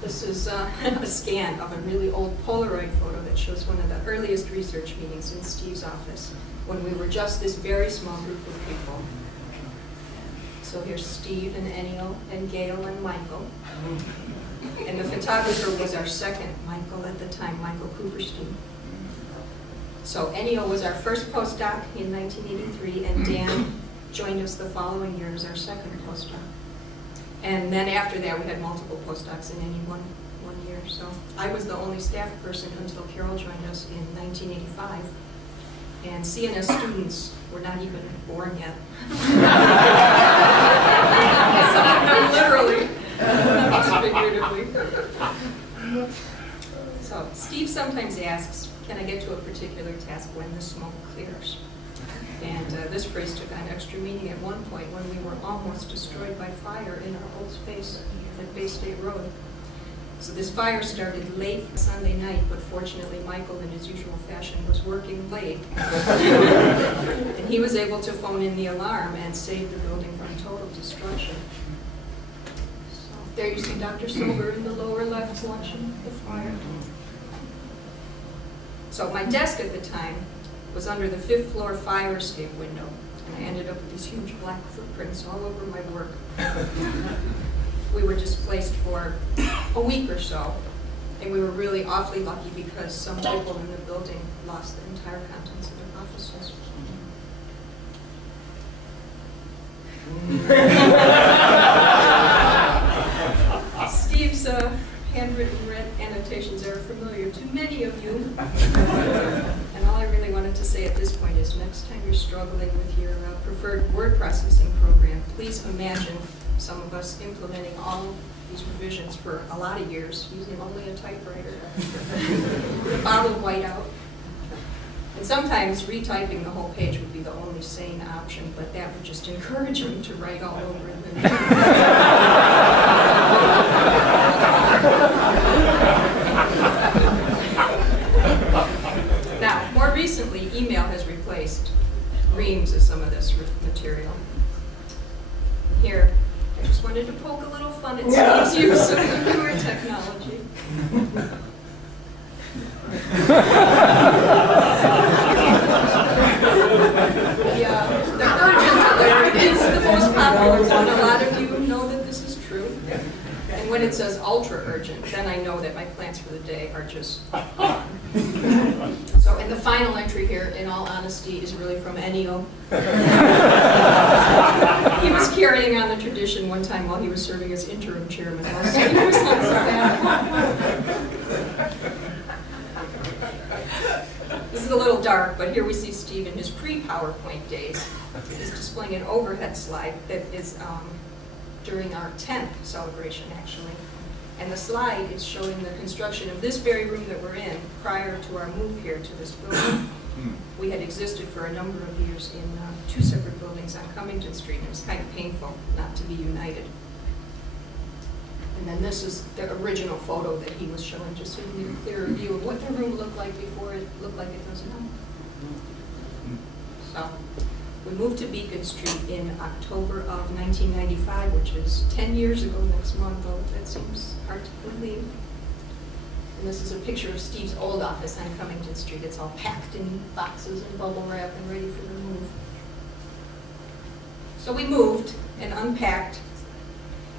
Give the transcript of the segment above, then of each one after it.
This is a scan of a really old Polaroid photo that shows one of the earliest research meetings in Steve's office when we were just this very small group of people. So here's Steve and Ennio and Gail and Michael. And the photographer was our second Michael at the time, Michael Cooperstein. So Ennio was our first postdoc in 1983, and Dan joined us the following year as our second postdoc. And then after that, we had multiple postdocs in any one year. So I was the only staff person until Carol joined us in 1985. And CNS students were not even born yet. Not literally, figuratively. So Steve sometimes asks, can I get to a particular task when the smoke clears? And this phrase took on extra meaning at one point when we were almost destroyed by fire in our old space at Bay State Road. So this fire started late Sunday night, but fortunately Michael, in his usual fashion, was working late. And he was able to phone in the alarm and save the building from total destruction. So there you see Dr. Silver in the lower left watching the fire. So my desk at the time was under the 5th floor fire escape window, and I ended up with these huge black footprints all over my work. We were displaced for a week or so, and we were really awfully lucky because some people in the building lost the entire contents of their offices. Steve's handwritten annotations are familiar to many of you. And all I really wanted to say at this point is next time you're struggling with your preferred word processing program, please imagine some of us implementing all these revisions for a lot of years using only a typewriter, a bottle of whiteout. And sometimes retyping the whole page would be the only sane option, but that would just encourage him to write all over it. Now, more recently, email has replaced reams of some of this material. Here, I just wanted to poke a little fun at Steve's use of the newer technology. The urgent alert is the most popular one. A lot of you know that this is true. And when it says ultra urgent, then I know that my plans for the day are just gone. So, and the final entry here, in all honesty, is really from Ennio. He was carrying on the tradition one time while he was serving as interim chairman. While Steve was on sabbatical. This is a little dark, but here we see Steve in his pre-PowerPoint days. He's displaying an overhead slide that is during our 10th celebration, actually. And the slide is showing the construction of this very room that we're in prior to our move here to this building. We had existed for a number of years in 2 separate buildings on Cummington Street, and it was kind of painful not to be united. And then this is the original photo that he was showing, just so you get a clearer view of what the room looked like before it looked like it does now. So we moved to Beacon Street in October of 1995, which is 10 years ago next month, though that seems hard to believe. And this is a picture of Steve's old office on Cummington Street. It's all packed in boxes and bubble wrap and ready for the move. So we moved and unpacked.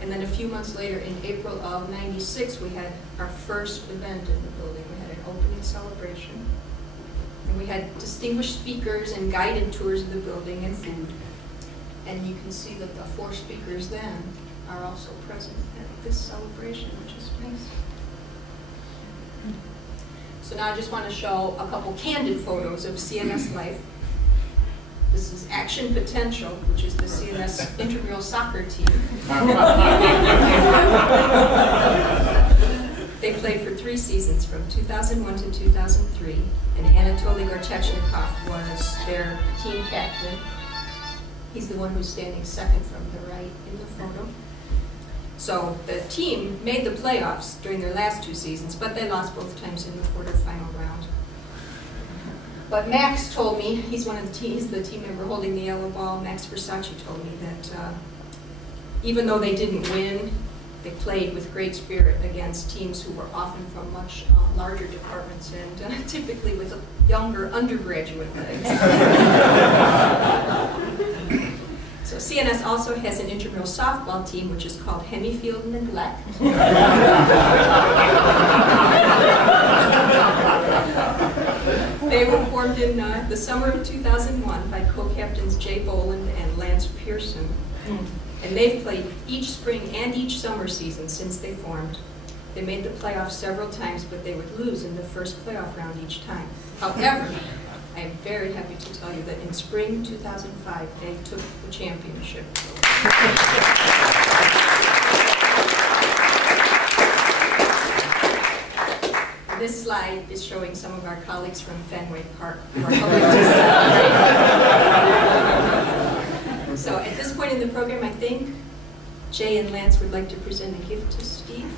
And then a few months later, in April of '96, we had our first event in the building. We had an opening celebration. And we had distinguished speakers and guided tours of the building and food. And you can see that the 4 speakers then are also present at this celebration, which is nice. So now I just want to show a couple candid photos of CNS life. This is Action Potential, which is the CNS intramural soccer team. They played for 3 seasons, from 2001 to 2003, and Anatoly Gorchechnikov was their team captain. He's the one who's standing second from the right in the photo. So the team made the playoffs during their last 2 seasons, but they lost both times in the quarterfinal round. But Max told me, he's the team member holding the yellow ball. Max Versace told me that even though they didn't win, They played with great spirit against teams who were often from much larger departments and typically with younger undergraduate legs. So CNS also has an intramural softball team, which is called Hemifield Neglect. They were formed in the summer of 2001 by co-captains Jay Boland and Lance Pearson. And they've played each spring and each summer season since they formed. They made the playoffs several times, but they would lose in the first playoff round each time. However, I am very happy to tell you that in spring 2005, they took the championship. This slide is showing some of our colleagues from Fenway Park who are helping to celebrate. So at this point in the program, I think Jay and Lance would like to present a gift to Steve.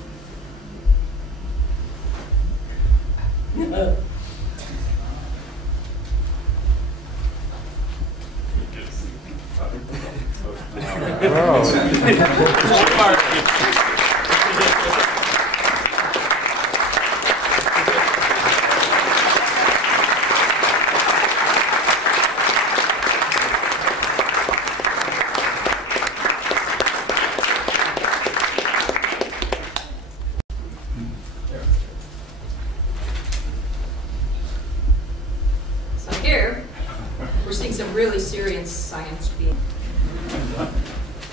Really serious science being.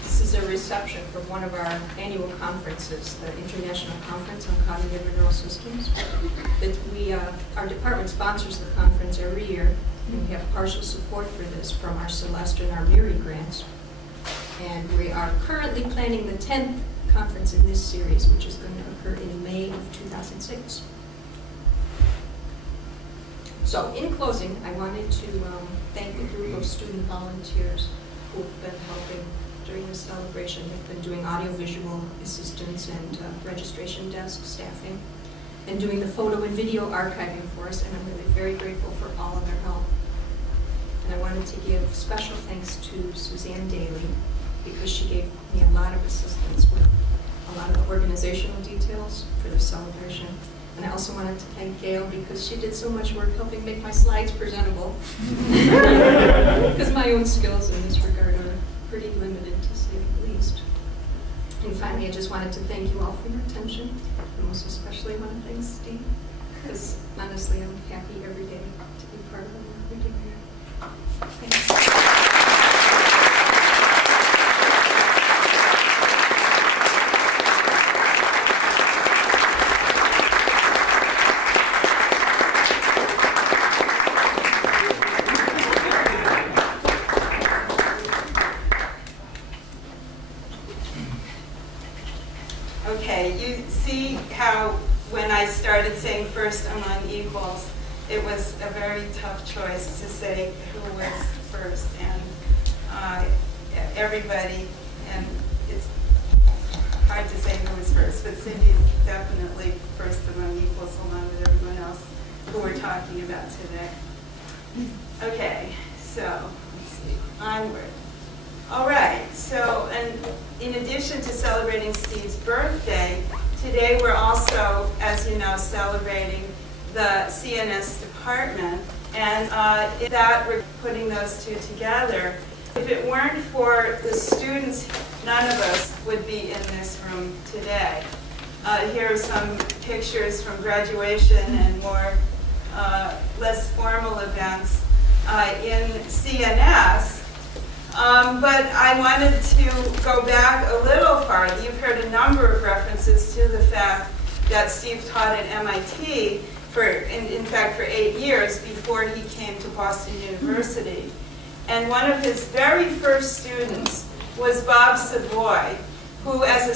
This is a reception from one of our annual conferences, the International Conference on Cognitive and Neural Systems. That our department sponsors the conference every year, and we have partial support for this from our Celeste and our MIRI grants. And we are currently planning the 10th conference in this series, which is going to occur in May of 2006. So in closing, I wanted to thank the group of student volunteers who have been helping during this celebration. They've been doing audiovisual assistance and registration desk staffing, and doing the photo and video archiving for us, and I'm really very grateful for all of their help. And I wanted to give special thanks to Suzanne Daly, because she gave me a lot of assistance with a lot of the organizational details for the celebration. And I also wanted to thank Gail, because she did so much work helping make my slides presentable. Because my own skills in this regard are pretty limited, to say the least. And finally, I just wanted to thank you all for your attention. And most especially I want to thank Steve, because honestly, I'm happy every day to be part of the work we do here. Thanks. Okay, you see how when I started saying first among equals, it was a very tough choice to say who was first, and everybody, and it's hard to say who was first, but Cindy's definitely first among equals along with everyone else who we're talking about today. Okay, so let's see, onward. All right, so and in addition to celebrating Steve's birthday, today we're also, as you know, celebrating the CNS department, and in that we're putting those two together. If it weren't for the students, none of us would be in this room today. Here are some pictures from graduation and more less formal events in CNS. But I wanted to go back a little farther. You've heard a number of references to the fact that Steve taught at MIT in fact, for 8 years before he came to Boston University. And one of his very first students was Bob Savoy, who as a